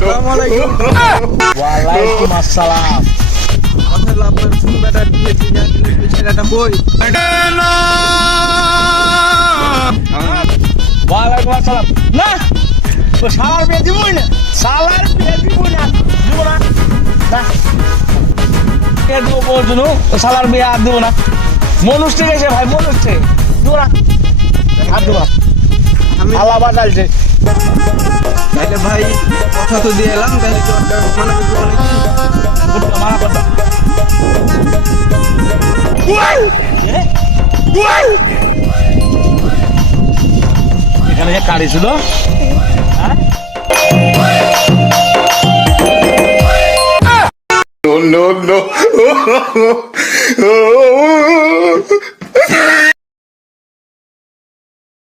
আসসালামু আলাইকুম। ওয়ালাইকুম আসসালাম। আসলে আপনার ফোন ব্যাটার দিয়ে বিষয়টা বই ওয়ালাইকুম আসসালাম। না ও শালার বিয়ে দিবই না, শালার বিয়ে দিবই না, দিব না না কে দেবো বলছিল ও শালার বিয়ে আর দিব না। মনুষ ঠিক আছে ভাই, মনুষ ঠিক দিব না, আর দিব না। আমি আল্লাহ বাঁচাইছে। তাহলে ভাই কথা তো দিয়ে এলাম, তাহলে কি ওটা মানা করবো নাকি? উঠতে মানা করতাম। এখানে যে কারি ছিল, হ্যাঁ? No, no, no.